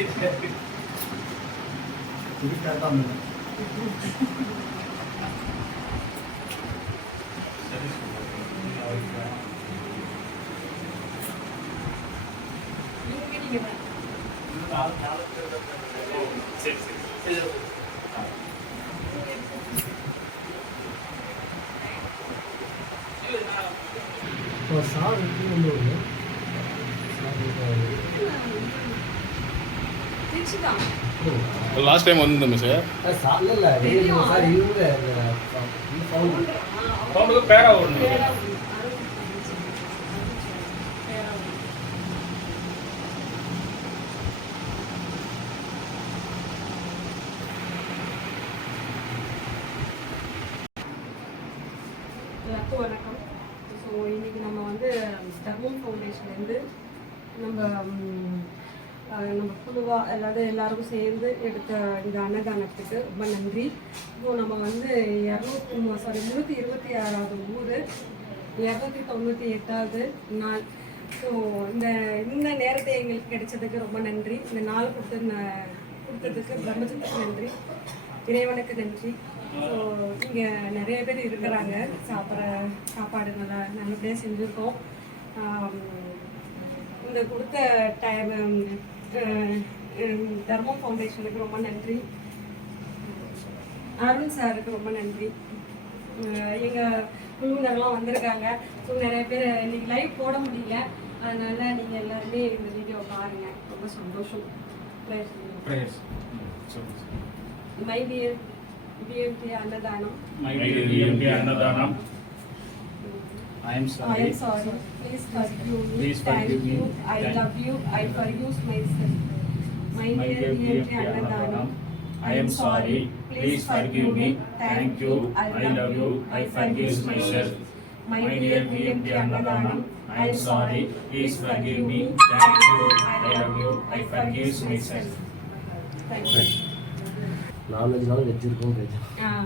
இது கரெக்டாக இருந்தது இப்போ சார் எப்படி லாஸ்ட் டைம் வந்திருந்தோம் சார் சார் இல்லை இல்லை சார். இவங்க அவங்களுக்கு பேரா ஒன்று வணக்கம். ஸோ இன்னைக்கு நம்ம வந்து தர்மம் ஃபவுண்டேஷன்லேருந்து நம்ம நம்ம குழுவாக அதாவது எல்லாருக்கும் சேர்ந்து எடுத்த இந்த அன்னதானத்துக்கு ரொம்ப நன்றி. இப்போ நம்ம வந்து இரநூத்தி சாரி முந்நூற்றி இருபத்தி ஆறாவது ஊர் இரநூத்தி தொண்ணூற்றி எட்டாவது நாள். ஸோ இந்த இந்த நேரத்தை எங்களுக்கு கிடைச்சதுக்கு ரொம்ப நன்றி. இந்த நாள் கொடுத்த கொடுத்ததுக்கு பிரம்மத்துக்கு நன்றி. இறைவனுக்கு நன்றி. ஸோ இங்கே நிறைய பேர் இருக்கிறாங்க. சாப்பிட்ற சாப்பாடு நல்லா நல்லபடியாக செஞ்சுருக்கோம் இந்த கொடுத்த டைம் தர்மம் ஃபவுண்டேஷனுக்கு ரொம்ப நன்றி. அருண் சாருக்கு ரொம்ப நன்றி. அஹ் எங்க குழுவினர்லாம் வந்திருக்காங்க. ஸோ நிறைய பேர் இன்னைக்கு லைவ் போட முடியல. அதனால நீங்க எல்லாருமே இந்த வீடியோ பாருங்க. ரொம்ப சந்தோஷம். மை டியர் டிஎம்டி அன்னதானம். அன்னதானம். I am I sorry am sorry. Please forgive me. Please Thank forgive me. you. I Thank- love you. I forgive myself. My My dear dear DMT DMT Annadhanam. I am sorry. Please forgive me. Thank you. I love you. I forgive myself. My dear DMT Annadhanam. I am sorry. Please forgive me. Thank you. I love you. I forgive myself. Thank you. நாலஞ்சு நாள் வச்சிருக்கோம் பேச்சு Ah.